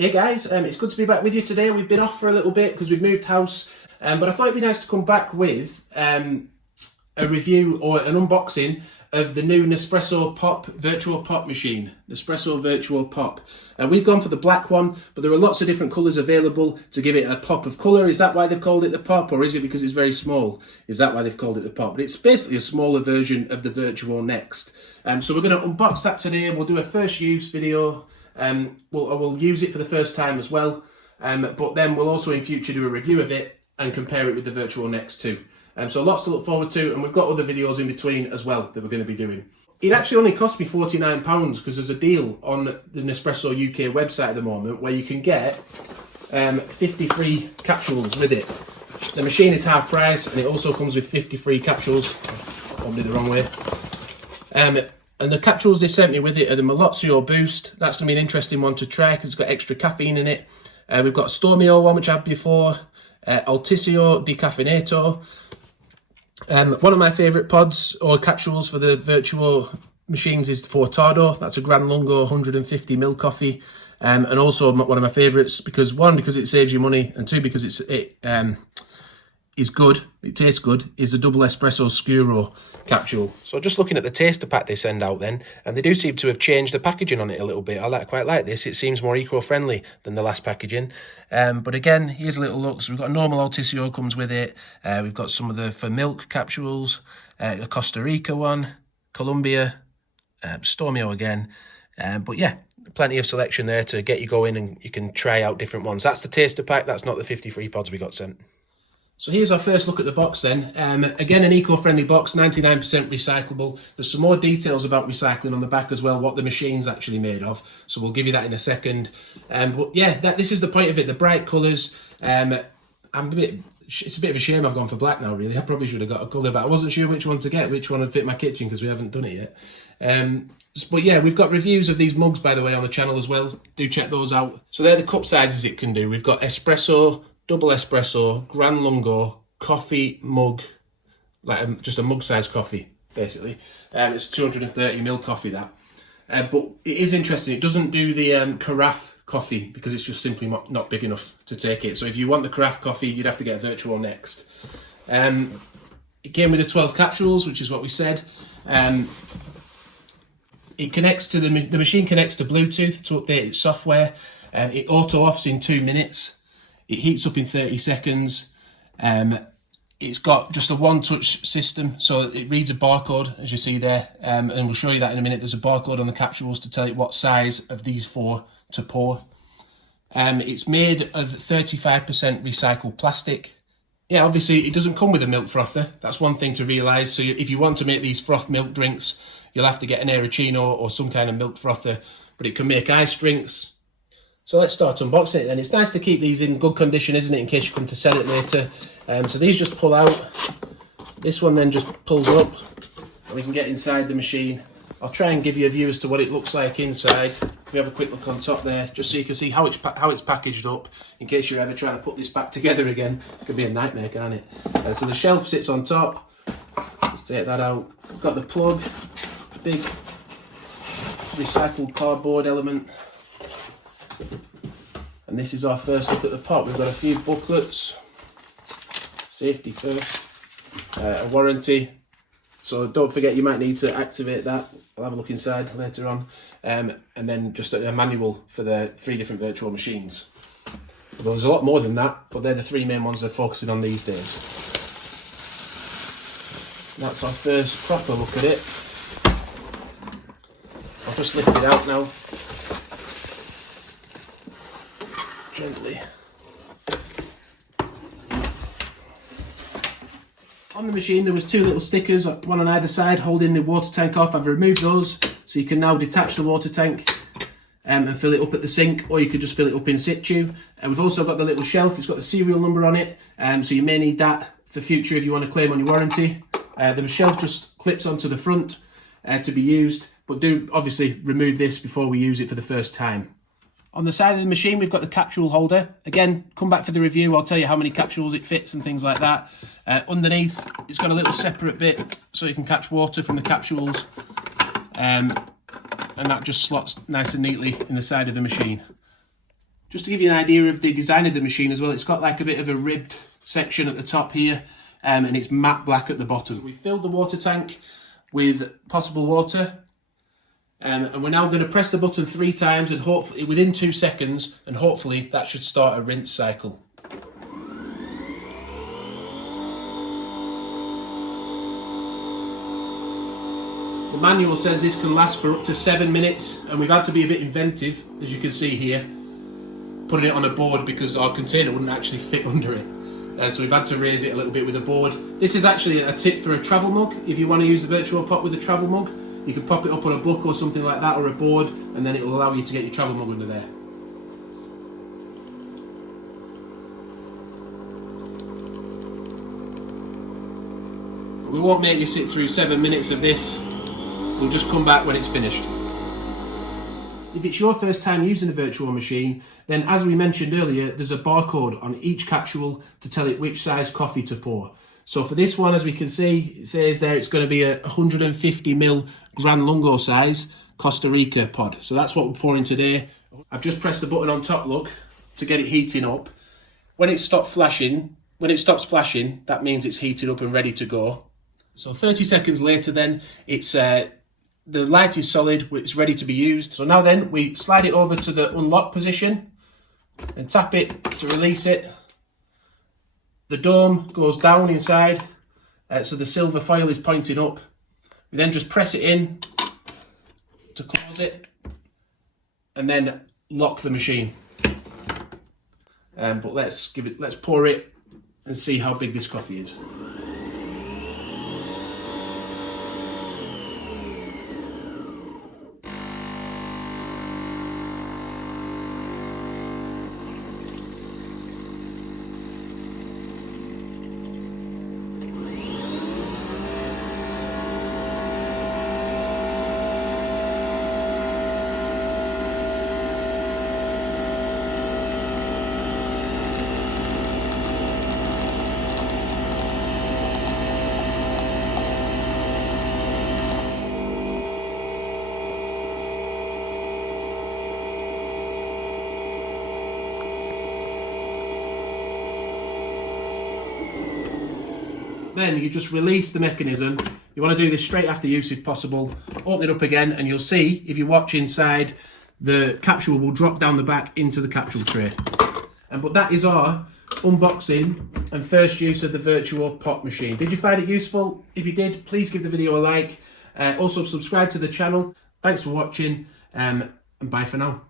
Hey guys, it's good to be back with you today. We've been off for a little bit because we've moved house, but I thought it'd be nice to come back with a review or an unboxing of the new Nespresso Vertuo Pop machine, Nespresso Vertuo Pop. We've gone for the black one, but there are lots of different colours available to give it a pop of colour. Is that why they've called it the Pop, or is it because it's very small? Is that why they've called it the Pop? But it's basically a smaller version of the Vertuo Next. So we're going to unbox that today. We'll do a first use video. We'll use it for the first time as well, but then we'll also in future do a review of it and compare it with the Vertuo Next too. So lots to look forward to, and we've got other videos in between as well that we're going to be doing. It actually only cost me £49 because there's a deal on the Nespresso UK website at the moment where you can get 50 free capsules with it. The machine is half price and it also comes with 50 free capsules, probably the wrong way. And the capsules they sent me with it are the Molozio Boost. That's going to be an interesting one to try because it's got extra caffeine in it. We've got Stomio one, which I had before. Altisio Decaffeinato. One of my favourite pods or capsules for the Vertuo machines is Furtado. That's a Gran Lungo 150ml coffee. And also one of my favourites because one, because it saves you money, and two, because it is good, it tastes good, is a double espresso scuro capsule. So just looking at the taster pack they send out then, and they do seem to have changed the packaging on it a little bit. I quite like this. It seems more eco-friendly than the last packaging. But again, here's a little look. So we've got a normal Altisio comes with it. We've got some of the for milk capsules, a Costa Rica one, Colombia, Stomio again. But yeah, plenty of selection there to get you going, and you can try out different ones. That's the taster pack. That's not the 50 free pods we got sent. So here's our first look at the box then. Again, an eco-friendly box, 99% recyclable. There's some more details about recycling on the back as well, what the machine's actually made of. So we'll give you that in a second. But yeah, this is the point of it, the bright colours. It's a bit of a shame I've gone for black now, really. I probably should have got a colour, but I wasn't sure which one to get, which one would fit my kitchen, because we haven't done it yet. But yeah, we've got reviews of these mugs, by the way, on the channel as well. Do check those out. So they're the cup sizes it can do. We've got espresso, double espresso, Gran Lungo coffee mug, like just a mug-sized coffee, basically. It's 230ml coffee, that. But it is interesting. It doesn't do the carafe coffee because it's just simply not big enough to take it. So if you want the carafe coffee, you'd have to get a Vertuo Next. It came with the 12 capsules, which is what we said. It connects to the machine connects to Bluetooth to update its software. It auto-offs in 2 minutes. It heats up in 30 seconds. It's got just a one-touch system, so it reads a barcode, as you see there, and we'll show you that in a minute. There's a barcode on the capsules to tell it what size of these 4 to pour. It's made of 35% recycled plastic. Yeah, obviously it doesn't come with a milk frother. That's one thing to realise. So if you want to make these froth milk drinks, you'll have to get an Aeroccino or some kind of milk frother, but it can make ice drinks. So let's start unboxing it then. It's nice to keep these in good condition, isn't it, in case you come to sell it later. So these just pull out. This one then just pulls up and we can get inside the machine. I'll try and give you a view as to what it looks like inside. We have a quick look on top there, just so you can see how it's packaged up, in case you're ever trying to put this back together again. It could be a nightmare, can't it? So the shelf sits on top. Let's take that out. We've got the plug, big recycled cardboard element. And this is our first look at the pot. We've got a few booklets, safety first, a warranty. So don't forget, you might need to activate that. I'll have a look inside later on. And then just a manual for the 3 different Vertuo machines. Well, there's a lot more than that, but they're the 3 main ones they're focusing on these days. That's our first proper look at it. I'll just lift it out now. Gently. On the machine there was 2 little stickers, one on either side holding the water tank off. I've removed those, so you can now detach the water tank and fill it up at the sink, or you could just fill it up in situ. We've also got the little shelf. It's got the serial number on it, so you may need that for future if you want to claim on your warranty. The shelf just clips onto the front to be used, but do obviously remove this before we use it for the first time. On the side of the machine, we've got the capsule holder. Again, come back for the review. I'll tell you how many capsules it fits and things like that. Underneath, it's got a little separate bit so you can catch water from the capsules. And that just slots nice and neatly in the side of the machine. Just to give you an idea of the design of the machine as well, it's got like a bit of a ribbed section at the top here, and it's matte black at the bottom. We filled the water tank with potable water, and we're now going to press the button 3 times, and hopefully within 2 seconds, and hopefully that should start a rinse cycle. The manual says this can last for up to 7 minutes, and we've had to be a bit inventive, as you can see here, putting it on a board because our container wouldn't actually fit under it. So we've had to raise it a little bit with a board. This is actually a tip for a travel mug. If you want to use the Vertuo Pop with a travel mug, you can pop it up on a book or something like that, or a board, and then it will allow you to get your travel mug under there. We won't make you sit through 7 minutes of this. We'll just come back when it's finished. If it's your first time using a Vertuo machine, then as we mentioned earlier, there's a barcode on each capsule to tell it which size coffee to pour. So for this one, as we can see, it says there it's going to be a 150ml Gran Lungo size Costa Rica pod. So that's what we're pouring today. I've just pressed the button on top, look, to get it heating up. When it stops flashing, that means it's heated up and ready to go. So 30 seconds later then, it's the light is solid, it's ready to be used. So now then, we slide it over to the unlock position and tap it to release it. The dome goes down inside, so the silver foil is pointing up. We then just press it in to close it and then lock the machine. But let's pour it and see how big this coffee is. Then you just release the mechanism. You want to do this straight after use if possible. Open it up again and you'll see, if you watch inside, the capsule will drop down the back into the capsule tray. But that is our unboxing and first use of the Vertuo Pop machine. Did you find it useful? If you did, please give the video a like. Also subscribe to the channel. Thanks for watching, and bye for now.